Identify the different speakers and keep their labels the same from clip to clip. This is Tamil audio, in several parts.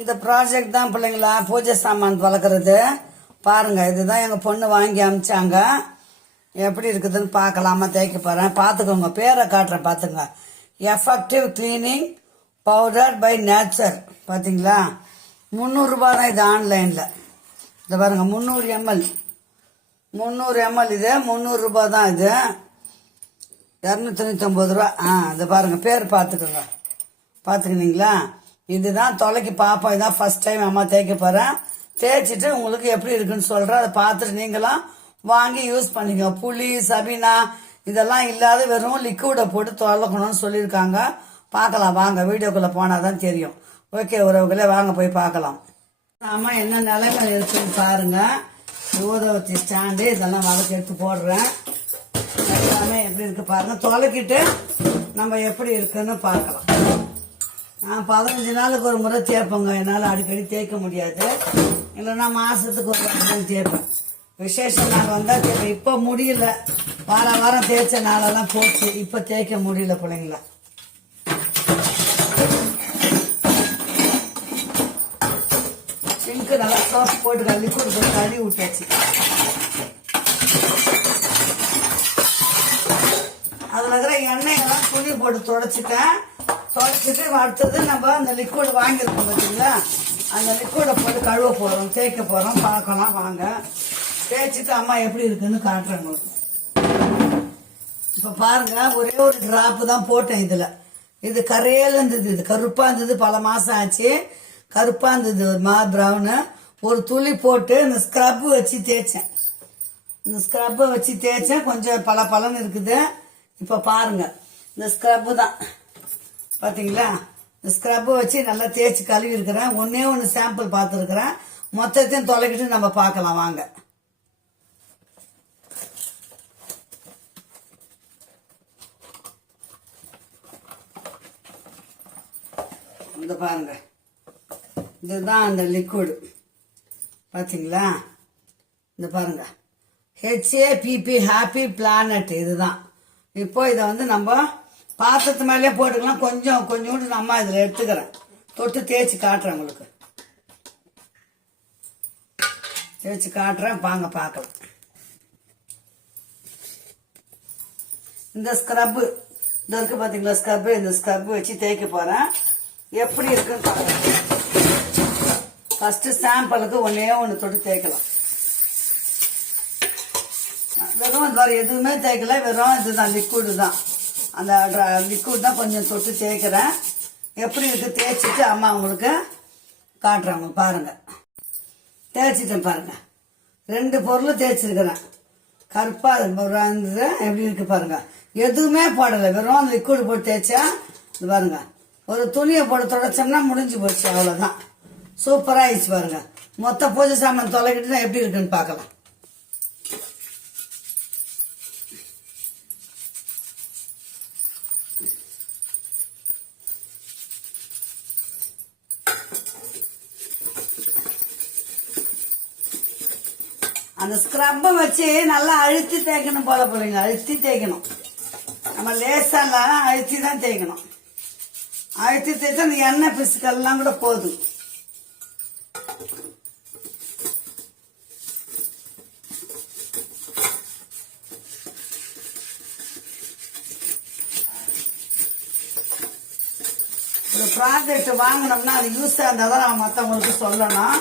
Speaker 1: இந்த ப்ராஜெக்ட் தான் பிள்ளைங்களா? பூஜை சாமான் வளர்க்குறது பாருங்க இதுதான் எங்கள் பொண்ணு வாங்கி அமிச்சாங்க. எப்படி இருக்குதுன்னு பார்க்கலாமா. தேய்க்க போகிறேன் பார்த்துக்கோங்க. பேரை காட்டுறேன் பார்த்துங்க effective cleaning powder by nature பார்த்தீங்களா முந்நூறுரூபா தான் இது ஆன்லைனில். இதை பாருங்க முந்நூறு எம்எல் முந்நூறு எம்எல் இது முந்நூறுரூபா தான் இது. இரநூத்தி தொண்ணூத்தொம்பது ரூபா ஆ இதை பாருங்கள் பேர் பார்த்துக்கோங்க. பார்த்துக்கினீங்களா? இதுதான் தொலைக்கு பார்ப்போம் இதான் ஃபர்ஸ்ட் டைம் அம்மா தேய்க்க போகிறேன் தேய்ச்சிட்டு உங்களுக்கு எப்படி இருக்குன்னு சொல்கிறேன் அதை பார்த்துட்டு நீங்களும் வாங்கி யூஸ் பண்ணிக்கோ. புளி சபினா இதெல்லாம் இல்லாத வெறும் லிக்விடை போட்டு தொலைக்கணும்னு சொல்லியிருக்காங்க. பார்க்கலாம். வாங்க வீடியோக்குள்ளே போனால் தான் தெரியும். ஓகே உறவுகளே வாங்க போய் பார்க்கலாம். நாம் என்ன நிலைமை இருக்குன்னு பாருங்கள் ஊதவத்தி ஸ்டாண்டு இதெல்லாம் வளர்த்து எடுத்து போடுறேன். எல்லாமே எப்படி இருக்கு பாருங்கள் தொலைக்கிட்டு நம்ம எப்படி இருக்குன்னு பார்க்கலாம். நான் பதினஞ்சு நாளுக்கு ஒரு முறை தேய்ப்பேங்க. என்னால் அடிக்கடி தேய்க்க முடியாது. இல்லைன்னா மாதத்துக்கு ஒரு நாள் தேய்ப்பேன். விசேஷ நாள் வந்தால் தேய்ப்பேன். இப்போ முடியல. வார வாரம் தேய்ச்ச நாளெல்லாம் போச்சு. இப்போ தேய்க்க முடியல பிள்ளைங்கள. சிங்க்கு நல்லா சோப் போட்டு லிக்விட் போட்டு கழுவி விட்டாச்சு. அதில் இருக்கிற எண்ணெயெல்லாம் துணி போட்டு தொடச்சிட்டேன். துவைச்சிட்டு அடுத்தது நம்ம அந்த லிக்விட் வாங்கியிருக்கோம் பார்த்தீங்களா அந்த லிக்விடை போட்டு கழுவ போகிறோம் தேய்க்க போகிறோம் பார்க்கலாம் வாங்க. தேய்ச்சிட்டு அம்மா எப்படி இருக்குன்னு காட்டுறேன் உங்களுக்கு. இப்போ பாருங்கள் ஒரே ஒரு ட்ராப்பு தான் போட்டேன் இதில். இது கரையில இருந்தது இது கருப்பாக இருந்தது பல மாதம் ஆச்சு. கருப்பாக இருந்தது ஒரு மா ப்ரௌனு ஒரு துளி போட்டு இந்த ஸ்க்ரப்பு வச்சு தேய்ச்சேன். இந்த ஸ்க்ரப்பை வச்சு தேய்ச்சேன் கொஞ்சம் பல பலன் இருக்குது. இப்போ பாருங்கள் இந்த ஸ்க்ரப்பு தான். பார்த்தீங்களா இந்த ஸ்க்ரப்பை வச்சு நல்லா தேய்ச்சி கழுவி இருக்கிறேன் ஒன்னே ஒன்று சாம்பிள் பார்த்துருக்குறேன். மொத்தத்தையும் தொலைக்கிட்டு நம்ம பார்க்கலாம் வாங்க. இந்த பாருங்க. இதுதான் அந்த லிக்விடு பார்த்தீங்களா இந்த பாருங்க. ஹெச்ஏபிபி ஹாப்பி பிளானட் இதுதான். இப்போ இதை வந்து நம்ம பாத்திரத்து மேலே போட்டுக்கலாம். கொஞ்சம் கொஞ்சோண்டு நம்ம இதில் எடுத்துக்கிறேன். தொட்டு தேய்ச்சி காட்டுறேன் உங்களுக்கு. தேய்ச்சி காட்டுறேன். வாங்க பார்க்கலாம். இந்த ஸ்க்ரப்பு இந்த இருக்கு பார்த்தீங்களா ஸ்க்ரப்பு இந்த ஸ்க்ரப்பு வச்சு தேய்க்க போகிறேன் எப்படி இருக்குன்னு பார்க்கலாம் ஃபஸ்ட்டு சாம்பிளுக்கு ஒன்றே ஒன்று தொட்டு தேய்க்கலாம். வெறும் இந்த மாதிரி எதுவுமே தேய்க்கல. வெறும் இதுதான் லிக்விடு தான். அந்த லிக்விட் தான் கொஞ்சம் தொட்டு தேய்க்கிறேன். எப்படி இருக்கு தேய்ச்சிட்டு அம்மா உங்களுக்கு காட்டுறாங்க பாருங்க. தேய்ச்சிட்டேன் பாருங்க. ரெண்டு பொருளும் தேய்ச்சிருக்கிறேன். கருப்பாக இருந்தது எப்படி இருக்கு பாருங்க. எதுவுமே போடலை. வெறும் அந்த லிக்விட் போட்டு தேய்ச்சா இது பாருங்க. ஒரு துணியை போட்டு தொடச்சோம்னா முடிஞ்சு போச்சு அவ்வளோதான் சூப்பராக ஆயிடுச்சு பாருங்க. மொத்த பூஜை சாமான் தொலைக்கிட்டு நான் எப்படி இருக்குன்னு பார்க்கலாம். அந்த ஸ்க்ரப்பை வச்சு நல்லா அழுத்தி தேய்க்கணும் போல பிள்ளைங்க. அழுத்தி தேய்க்கணும். நம்ம லேசாலாம் அழுத்தி தான் தேய்க்கணும். அழுத்தி தேய்ச்சா அந்த எண்ணெய் பிசுக்கெல்லாம் கூட போதும். ஒரு ப்ராஜெக்ட் வாங்கினோம்னா அது யூஸாக இருந்தால் தான் நான் மற்றவங்களுக்கு சொல்லணும்.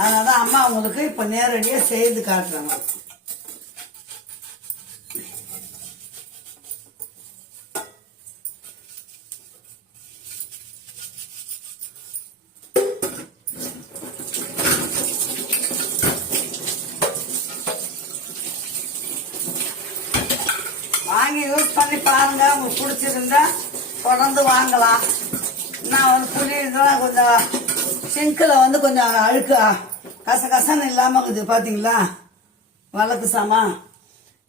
Speaker 1: அதனால தான் அம்மா உங்களுக்கு இப்போ நேரடியாக செய்து காட்டுறாங்க. வாங்கி யூஸ் பண்ணி பாருங்க. உங்களுக்கு பிடிச்சிருந்தா தொடர்ந்து வாங்கலாம். நான் வந்து புளி இதெல்லாம் கொஞ்சம் சிங்கில் வந்து கொஞ்சம் அழுக்கு கச கசன்னு இல்லாமல் இருக்குது பார்த்தீங்களா வழக்கு சாமா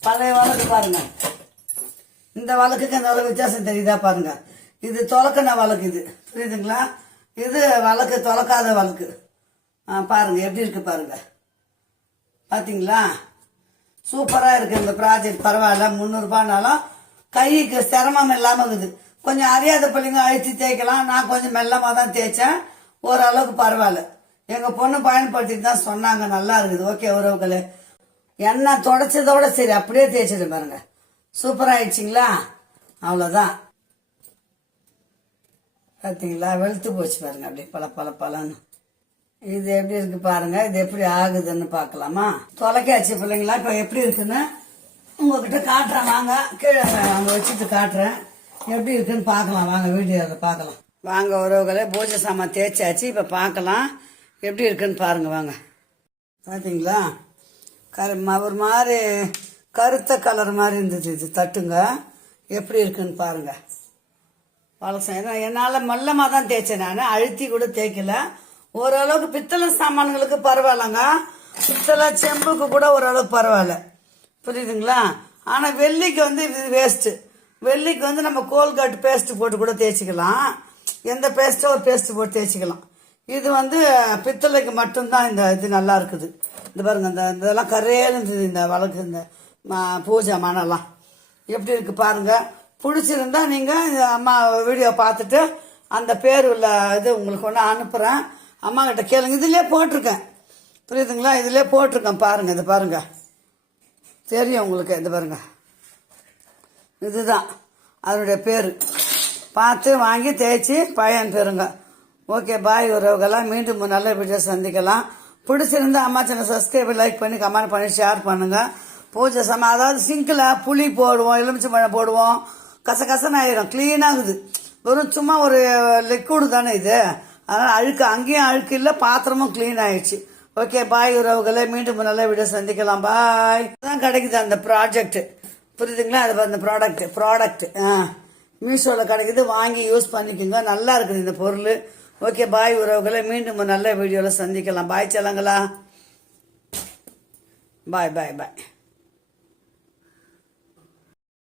Speaker 1: பழைய வழக்கு பாருங்க. இந்த வழக்குக்கு அந்த வழக்கு வித்தியாசம் தெரியுதா பாருங்க. இது தொலைக்கின வழக்கு இது. புரியுதுங்களா? இது வழக்கு துலக்காத வழக்கு. ஆ பாருங்க எப்படி இருக்கு பாருங்க. பார்த்தீங்களா சூப்பராக இருக்கு இந்த ப்ராஜெக்ட் பரவாயில்ல முந்நூறுபானாலும் கைக்கு சிரமம் இல்லாமல் இருக்குது. கொஞ்சம் அறியாத பிள்ளைங்க அழுத்தி தேய்க்கலாம். நான் கொஞ்சம் மெல்லமாக தான் தேய்ச்சேன். ஓரளவுக்கு பரவாயில்ல. எங்க பொண்ணு பயன்படுத்திட்டு தான் சொன்னாங்க நல்லா இருக்குது ஓகே உறவுகளே எண்ணெய் தொடச்சதோட சரி அப்படியே தேய்ச்சிட்டு பாருங்க. சூப்பர் ஆயிடுச்சிங்களா? அவ்வளோதான் பார்த்தீங்களா வெளுத்து போச்சு பாருங்க அப்படியே பல பல பலன்னு இது எப்படி இருக்கு பாருங்க இது எப்படி ஆகுதுன்னு பார்க்கலாமா? தொலைக்காட்சி பிள்ளைங்களா இப்போ எப்படி இருக்குன்னு உங்ககிட்ட காட்டுறேன் வாங்க. கீழே அங்கே வச்சுட்டு காட்டுறேன். எப்படி இருக்குன்னு பார்க்கலாம் வாங்க வீடியோவில் பார்க்கலாம். வாங்க உறவுகளை பூஜை சாமான் தேய்ச்சாச்சு. இப்போ பார்க்கலாம். எப்படி இருக்குன்னு பாருங்க வாங்க. பார்த்தீங்களா கரு ஒரு மாதிரி கருத்த கலர் மாதிரி இருந்தது இது தட்டுங்க. எப்படி இருக்குன்னு பாருங்க. பழசம் ஏன்னா என்னால் மல்லமாக தான் தேய்ச்சேன் நான். அழுத்தி கூட தேய்க்கல. ஓரளவுக்கு பித்தளை சாமான்களுக்கு பரவாயில்லங்க. பித்தளை செம்புக்கு கூட ஓரளவுக்கு பரவாயில்ல. புரியுதுங்களா? ஆனால் வெள்ளிக்கு வந்து இது வேஸ்ட்டு வெள்ளிக்கு வந்து நம்ம கோல்கட் பேஸ்ட் போட்டு கூட தேய்ச்சிக்கலாம். எந்த பேஸ்ட்டோ ஒரு பேஸ்ட்டு போட்டு தேய்ச்சிக்கலாம். இது வந்து பித்தளைக்கு மட்டும்தான் இந்த இது நல்லா இருக்குது. இந்த பாருங்க இந்த இதெல்லாம் கரையேன்னு இருந்தது இந்த வழக்கு இந்த பூஜை மணலாம் எப்படி இருக்கு பாருங்க. பிடிச்சிருந்தா நீங்கள் அம்மா வீடியோ பார்த்துட்டு அந்த பேர் உள்ள இது உங்களுக்கு ஒன்று அனுப்புகிறேன் அம்மா கிட்ட கேளுங்க. இதுலயே போட்டிருக்கேன். புரியுதுங்களா? இதுலயே போட்டிருக்கேன் பாருங்க இது பாருங்க. தெரியும் உங்களுக்கு இது பாருங்க. இதுதான். அதனுடைய பேர். பார்த்து வாங்கி தேய்ச்சி பயன் பெறுங்க. ஓகே பாய் உறவுகளாம் மீண்டும் நல்ல வீடியோ சந்திக்கலாம். பிடிச்சிருந்தா அம்மா சேனல் சப்ஸ்கிரைப் லைக் பண்ணி கமெண்ட் பண்ணி ஷேர் பண்ணுங்க. பூஜை சமயம் அதாவது சிங்கில் புளி போடுவோம் எலுமிச்சை பழம் போடுவோம். கசகசன்னு ஆயிரும். க்ளீனாகுது வெறும் சும்மா ஒரு லிக்விடு தானே இது. அதனால் அழுக்கு அங்கேயும் அழுக்கு இல்லை பாத்திரமும் க்ளீன் ஆயிடுச்சு. ஓகே பாய் உறவுகளை. மீண்டும் நல்ல வீடியோ சந்திக்கலாம். பாய் தான் கிடைக்குது அந்த ப்ராஜெக்ட் புரியுதுங்களா? அது அந்த ப்ராடக்ட் ப்ராடக்ட் ஆ. மீஷோவில் கிடைக்குது வாங்கி யூஸ் பண்ணிக்கோங்க. நல்லா இருக்குது இந்த பொருள். ஓகே பாய் உறவுகளை மீண்டும் நல்ல வீடியோவில் சந்திக்கலாம். பாய் செல்லங்களா. பாய் பாய் பாய்.